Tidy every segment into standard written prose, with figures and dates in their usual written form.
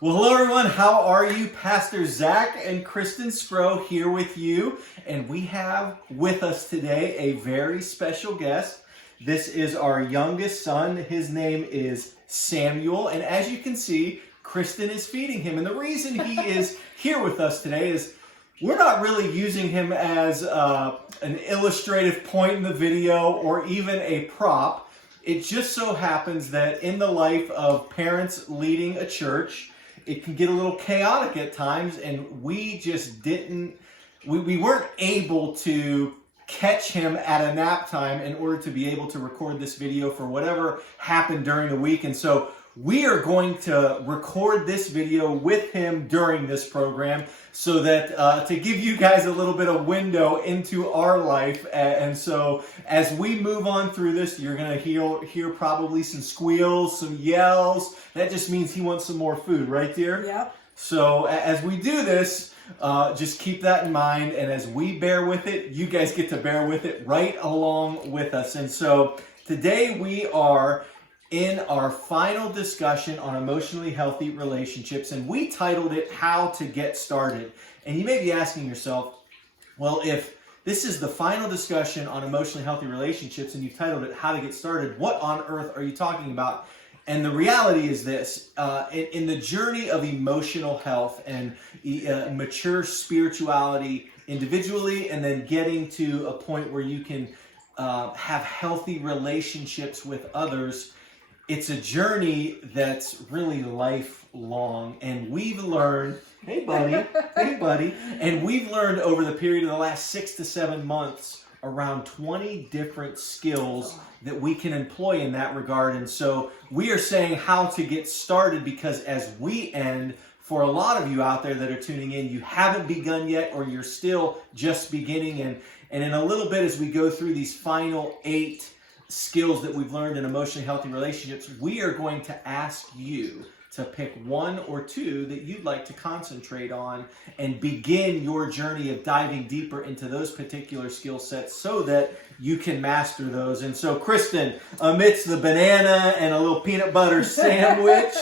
Well, hello everyone. How are you? Pastor Zac and Kristin Sgro here with you. And we have with us today a very special guest. This is our youngest son. His name is Samuel. And as you can see, Kristin is feeding him. And the reason he is here with us today is we're not really using him as an illustrative point in the video or even a prop. It just so happens that in the life of parents leading a church, it can get a little chaotic at times, and we just we weren't able to catch him at a nap time in order to be able to record this video for whatever happened during the week. And so we are going to record this video with him during this program so that to give you guys a little bit of window into our life. And so as we move on through this, you're going to hear probably some squeals, some yells. That just means he wants some more food, right, dear? Yep. So as we do this, just keep that in mind. And as we bear with it, you guys get to bear with it right along with us. And so today we are in our final discussion on emotionally healthy relationships, and we titled it How to Get Started. And you may be asking yourself, well, if this is the final discussion on emotionally healthy relationships and you've titled it How to Get Started, what on earth are you talking about? And the reality is this, in the journey of emotional health and mature spirituality individually, and then getting to a point where you can have healthy relationships with others, it's a journey that's really lifelong. And we've learned, hey buddy, and we've learned over the period of the last 6 to 7 months around 20 different skills that we can employ in that regard. And so we are saying how to get started because as we end, for a lot of you out there that are tuning in, you haven't begun yet or you're still just beginning. And in a little bit as we go through these final 8 skills that we've learned in emotionally healthy relationships, we are going to ask you to pick 1 or 2 that you'd like to concentrate on and begin your journey of diving deeper into those particular skill sets so that you can master those. And so, Kristin, amidst the banana and a little peanut butter sandwich,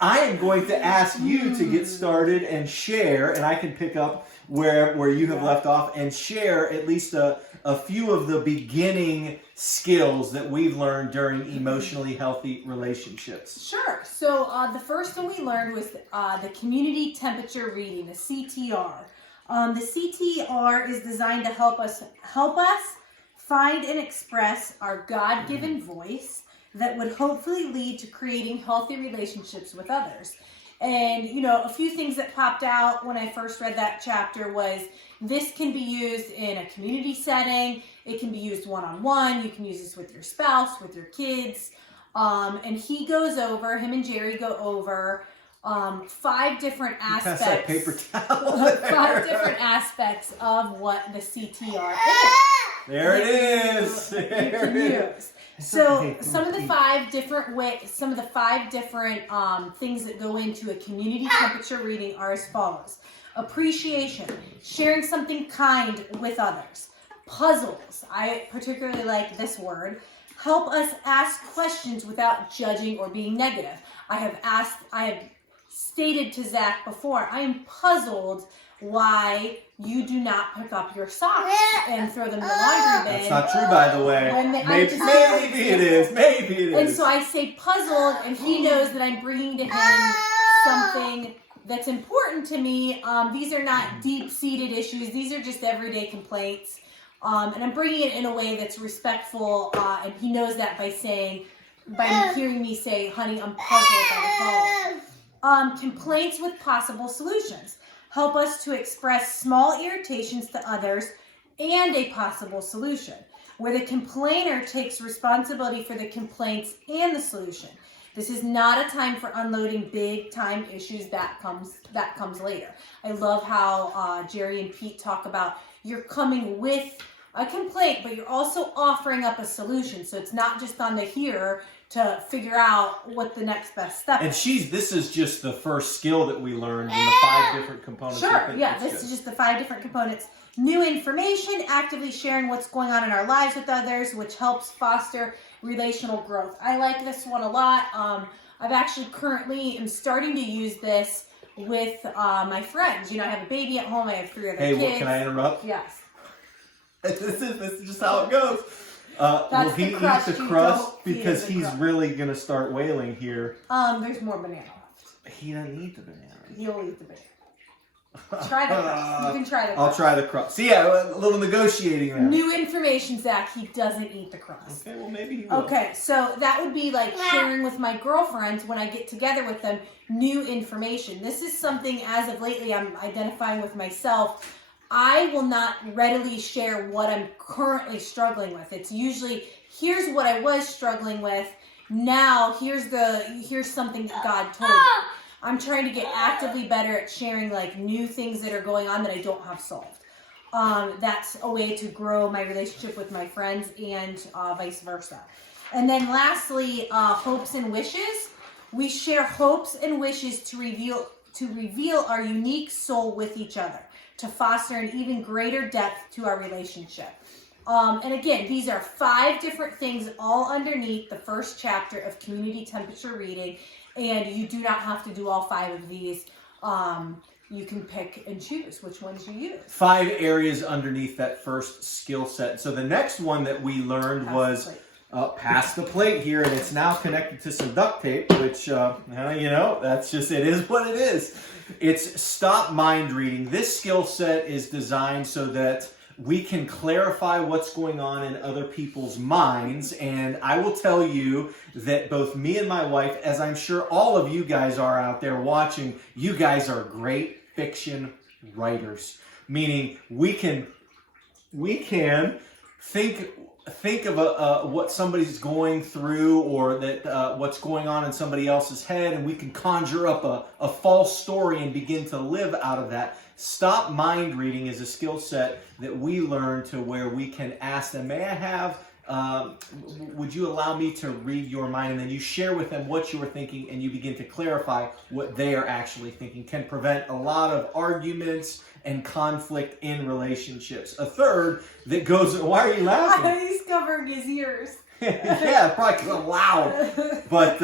I am going to ask you to get started and share, and I can pick up where you have left off and share at least a few of the beginning skills that we've learned during emotionally healthy relationships. Sure. So the first one we learned was the community temperature reading, the CTR. The CTR is designed to help us find and express our God-given voice that would hopefully lead to creating healthy relationships with others. And, a few things that popped out when I first read that chapter was this can be used in a community setting. It can be used one-on-one. You can use this with your spouse, with your kids. And him and Jerry go over 5 different aspects. Pass that paper towel. 5 different aspects of what the CTR is. There it is. There it is. So some of the 5 different things that go into a community temperature reading are as follows. Appreciation, sharing something kind with others. Puzzles, I particularly like this word. Help us ask questions without judging or being negative. I have stated to Zac before, I am puzzled why you do not pick up your socks and throw them in the laundry bin. That's not true, by the way. Maybe it is. And so I say puzzled, and he knows that I'm bringing to him something that's important to me. These are not deep-seated issues. These are just everyday complaints. And I'm bringing it in a way that's respectful, and he knows that by hearing me say, honey, I'm puzzled by the following. Complaints with possible solutions. Help us to express small irritations to others and a possible solution, where the complainer takes responsibility for the complaints and the solution. This is not a time for unloading big time issues. That comes later. I love how Jerry and Pete talk about you're coming with a complaint, but you're also offering up a solution. So it's not just on the hearer to figure out what the next best step is. And this is just the first skill that we learned in the 5 different components. Sure, yeah, this is just the 5 different components. New information, actively sharing what's going on in our lives with others, which helps foster relational growth. I like this one a lot. I've actually currently am starting to use this with my friends. You know, I have a baby at home. I have 3 other kids. Hey, can I interrupt? Yes. This is just how it goes. That's will he eat the you crust don't feed because the he's crust. really gonna start wailing here? There's more banana left. He doesn't eat the banana. You'll eat the banana. Try the crust. You can try the crust. I'll try the crust. So yeah, a little negotiating there. New information, Zach. He doesn't eat the crust. Okay, well maybe he will. Okay, so that would be like sharing with my girlfriends when I get together with them new information. This is something as of lately I'm identifying with myself. I will not readily share what I'm currently struggling with. It's usually, here's what I was struggling with. Now, here's something that God told me. I'm trying to get actively better at sharing like new things that are going on that I don't have solved. That's a way to grow my relationship with my friends and vice versa. And then lastly, hopes and wishes. We share hopes and wishes to reveal our unique soul with each other, to foster an even greater depth to our relationship. And again, these are 5 different things all underneath the first chapter of Community Temperature Reading, and you do not have to do all 5 of these. You can pick and choose which ones you use. 5 areas underneath that first skill set. So the next one that we learned was pass the plate here, and it's now connected to some duct tape, which, you know, that's just, it is what it is. It's stop mind reading. This skill set is designed so that we can clarify what's going on in other people's minds. And I will tell you that both me and my wife, as I'm sure all of you guys are out there watching, you guys are great fiction writers. Meaning we can think of what somebody's going through, or that what's going on in somebody else's head, and we can conjure up a false story and begin to live out of that. Stop mind reading is a skill set that we learn to where we can ask them, may I have, would you allow me to read your mind? And then you share with them what you were thinking, and you begin to clarify what they are actually thinking. Can prevent a lot of arguments and conflict in relationships. A third that goes, why are you laughing? He's covering his ears. Yeah, probably because I'm loud. But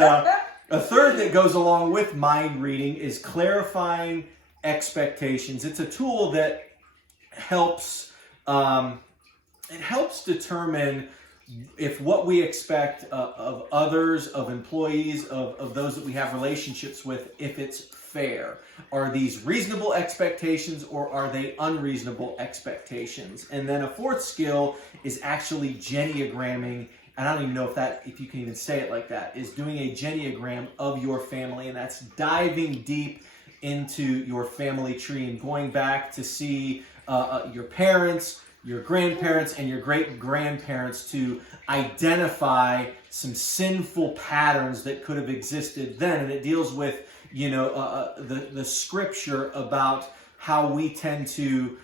a third that goes along with mind reading is clarifying expectations. It's a tool that helps determine if what we expect of others, of employees, of those that we have relationships with, if it's fair. Are these reasonable expectations, or are they unreasonable expectations? And then a 4th skill is actually Genneagramming. And I don't even know if you can even say it like that, is doing a Genneagram of your family. And that's diving deep into your family tree and going back to see your parents, your grandparents, and your great-grandparents to identify some sinful patterns that could have existed then. And it deals with, the scripture about how we tend to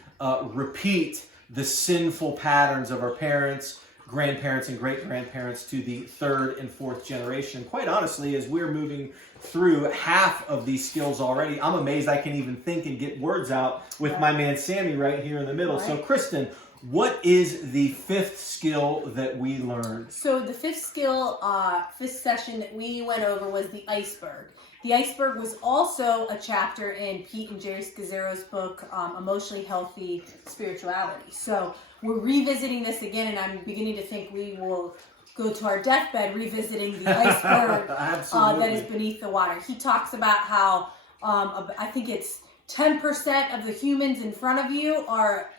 repeat the sinful patterns of our parents, grandparents, and great-grandparents to the 3rd and 4th generation. Quite honestly, as we're moving through half of these skills already, I'm amazed I can even think and get words out with my man Sammy right here in the middle. Right. So Kristin, what is the 5th skill that we learned? So the 5th skill, 5th session that we went over was the iceberg. The iceberg was also a chapter in Pete and Jerry Scazzero's book, Emotionally Healthy Spirituality. So we're revisiting this again, and I'm beginning to think we will go to our deathbed revisiting the iceberg that is beneath the water. He talks about how, I think it's 10% of the humans in front of you are,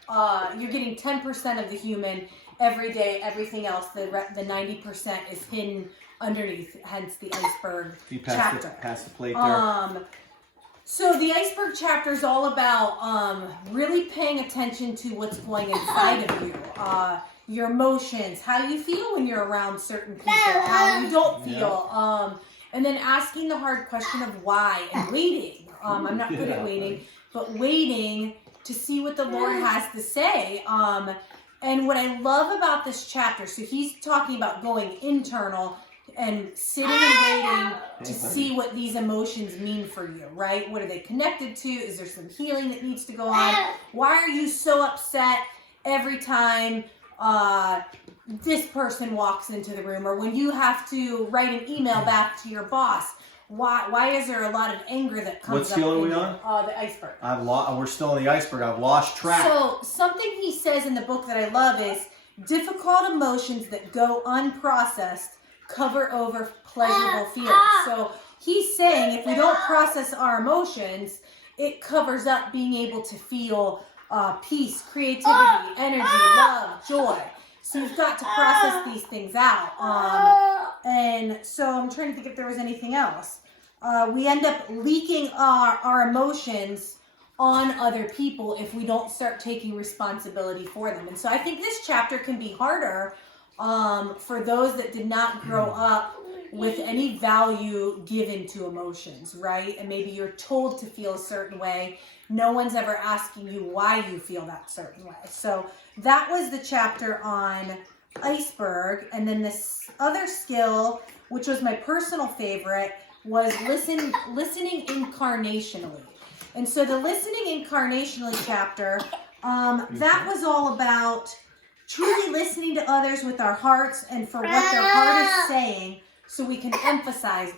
you're getting 10% of the human every day. Everything else, the 90% is hidden underneath, hence the iceberg chapter. Pass the plate there. So the iceberg chapter is all about really paying attention to what's going inside of you. Your emotions, how you feel when you're around certain people, how you don't feel. And then asking the hard question of why, and waiting. I'm not good at waiting, but waiting to see what the Lord has to say. And what I love about this chapter, so he's talking about going internal and sitting and waiting to see what these emotions mean for you, right? What are they connected to? Is there some healing that needs to go on? Why are you so upset every time this person walks into the room, or when you have to write an email back to your boss? why is there a lot of anger that comes up? What scale are we on? The Iceberg. We're still on the Iceberg. I've lost track. So something he says in the book that I love is difficult emotions that go unprocessed cover over pleasurable feelings. So he's saying if we don't process our emotions, it covers up being able to feel peace, creativity, energy, love, joy. So you've got to process these things out. And so I'm trying to think if there was anything else. We end up leaking our emotions on other people if we don't start taking responsibility for them. And so I think this chapter can be harder for those that did not grow up with any value given to emotions, right? And maybe you're told to feel a certain way. No one's ever asking you why you feel that certain way. So that was the chapter on Iceberg. And then this other skill, which was my personal favorite, was listening incarnationally. And so the listening incarnationally chapter, that was all about truly listening to others with our hearts and for what their heart is saying, so we can empathize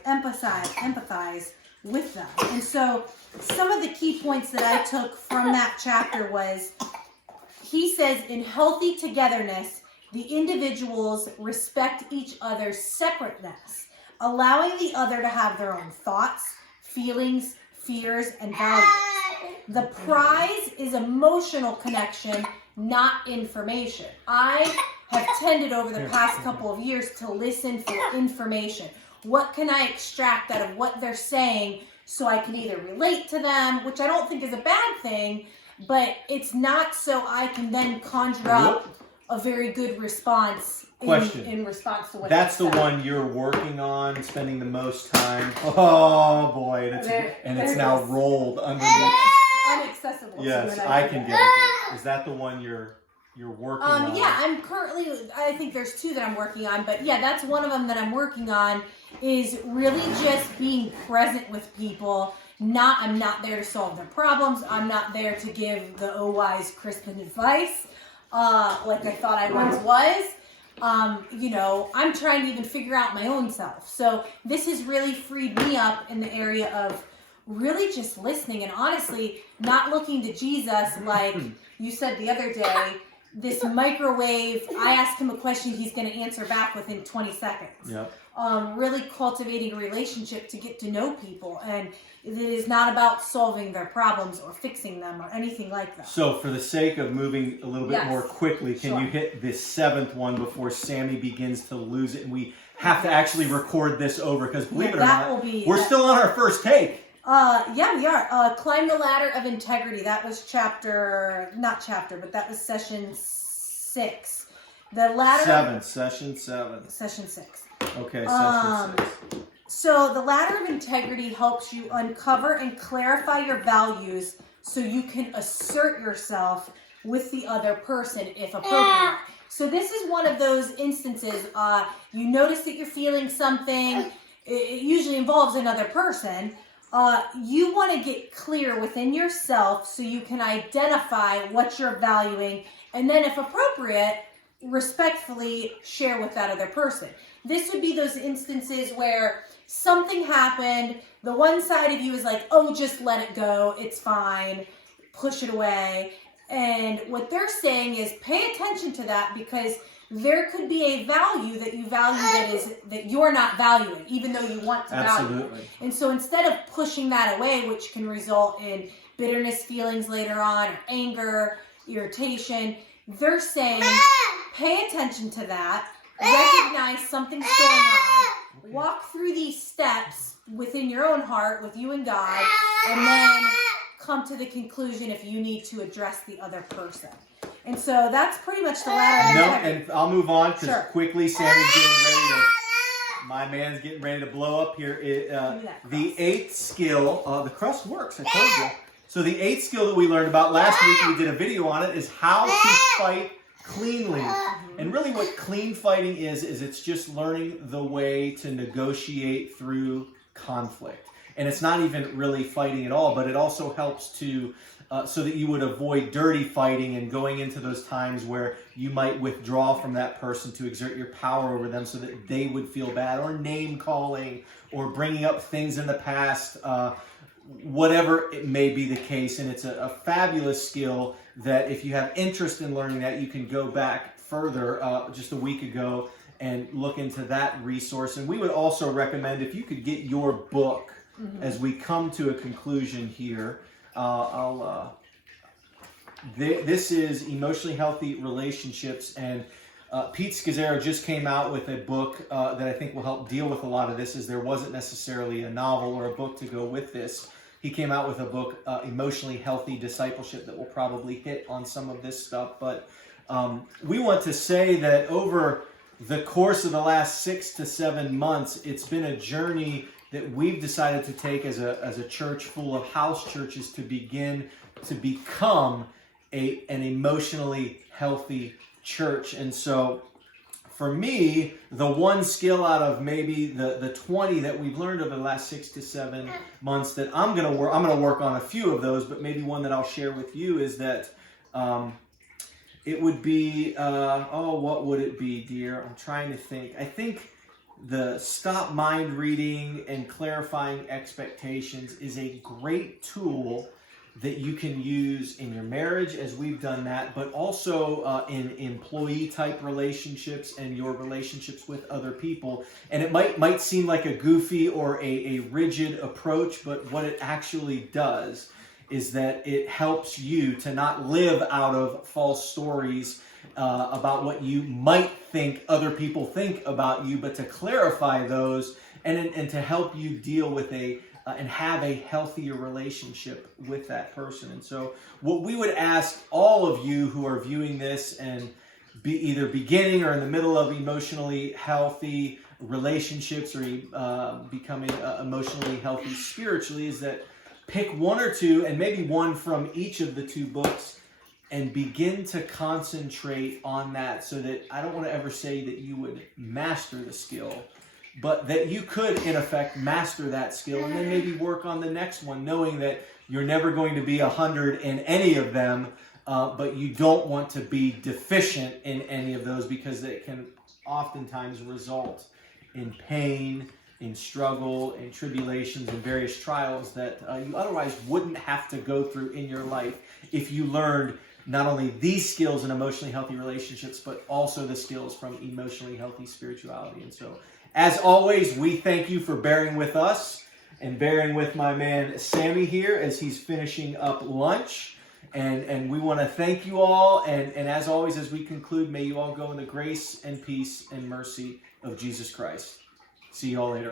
with them. And so some of the key points that I took from that chapter was, he says, in healthy togetherness, the individuals respect each other's separateness, allowing the other to have their own thoughts, feelings, fears, and values. The prize is emotional connection, not information. I have tended over the past couple of years to listen for information. What can I extract out of what they're saying so I can either relate to them, which I don't think is a bad thing, but it's not so I can then conjure up a very good response in response to what that's the one you're working on, spending the most time. Oh boy, and it's now rolled underneath. Unaccessible. Yes, I can get it. Is that the one you're working on? Yeah, I'm currently, I think there's two that I'm working on, but yeah, that's one of them that I'm working on, is really just being present with people. I'm not there to solve their problems. I'm not there to give the wise Kristin advice, like I thought I once was. I'm trying to even figure out my own self. So this has really freed me up in the area of really just listening and honestly not looking to Jesus like you said the other day, this microwave, I ask him a question, he's going to answer back within 20 seconds. Yep. Really cultivating a relationship to get to know people. And it is not about solving their problems or fixing them or anything like that. So for the sake of moving a little bit more quickly, can you hit this seventh one before Sammy begins to lose it? And we have to actually record this over because believe it or not, we're still on our first take. Yeah, we are. Climb the ladder of integrity. That was that was session 6. The ladder. Session 7. Session 6. Okay, session 6. So the ladder of integrity helps you uncover and clarify your values so you can assert yourself with the other person if appropriate. So this is one of those instances, you notice that you're feeling something, it usually involves another person. You want to get clear within yourself so you can identify what you're valuing and then if appropriate, respectfully share with that other person. This would be those instances where something happened, the one side of you is like, oh, just let it go, it's fine, push it away. And what they're saying is pay attention to that because there could be a value that you value that you're not valuing, even though you want to value it. And so instead of pushing that away, which can result in bitterness feelings later on, or anger, irritation, they're saying pay attention to that, recognize something's going on, walk through these steps within your own heart with you and God, and then come to the conclusion if you need to address the other person. And so that's pretty much the ladder. And I'll move on because quickly Sammy's getting ready to, my man's getting ready to blow up here. The 8th skill, the crust works, I told you. So the 8th skill that we learned about last week, we did a video on it, is how to fight cleanly. And really what clean fighting is it's just learning the way to negotiate through conflict. and it's not even really fighting at all, but it also helps to so that you would avoid dirty fighting and going into those times where you might withdraw from that person to exert your power over them so that they would feel bad, or name calling, or bringing up things in the past, whatever it may be the case. And it's a fabulous skill that if you have interest in learning that, you can go back further just a week ago and look into that resource. And we would also recommend, if you could get your book as we come to a conclusion here. This is Emotionally Healthy Relationships, and Pete Sgro just came out with a book that I think will help deal with a lot of this, as there wasn't necessarily a novel or a book to go with this. He came out with a book, Emotionally Healthy Discipleship, that will probably hit on some of this stuff. But we want to say that over the course of the last 6 to 7 months, it's been a journey that we've decided to take as a church full of house churches to begin to become an emotionally healthy church. And so for me, the one skill out of maybe the 20 that we've learned over the last 6 to 7 months that I'm going to work on a few of those, but maybe one that I'll share with you is that it would be, what would it be, dear? I'm trying to think. I think the stop mind reading and clarifying expectations is a great tool that you can use in your marriage, as we've done that, but also in employee type relationships and your relationships with other people. And it might seem like a goofy or a rigid approach, but what it actually does is that it helps you to not live out of false stories about what you might think other people think about you, but to clarify those and to help you deal with and have a healthier relationship with that person. And so what we would ask all of you who are viewing this and be either beginning or in the middle of emotionally healthy relationships or becoming emotionally healthy spiritually is that pick one or two, and maybe one from each of the two books, and begin to concentrate on that, so that I don't want to ever say that you would master the skill, but that you could, in effect, master that skill and then maybe work on the next one, knowing that you're never going to be 100 in any of them, but you don't want to be deficient in any of those, because it can oftentimes result in pain, in struggle, in tribulations, and various trials that you otherwise wouldn't have to go through in your life if you learned not only these skills in emotionally healthy relationships, but also the skills from emotionally healthy spirituality. And so, as always, we thank you for bearing with us and bearing with my man Sammy here as he's finishing up lunch. And we want to thank you all. And as always, as we conclude, may you all go in the grace and peace and mercy of Jesus Christ. See you all later.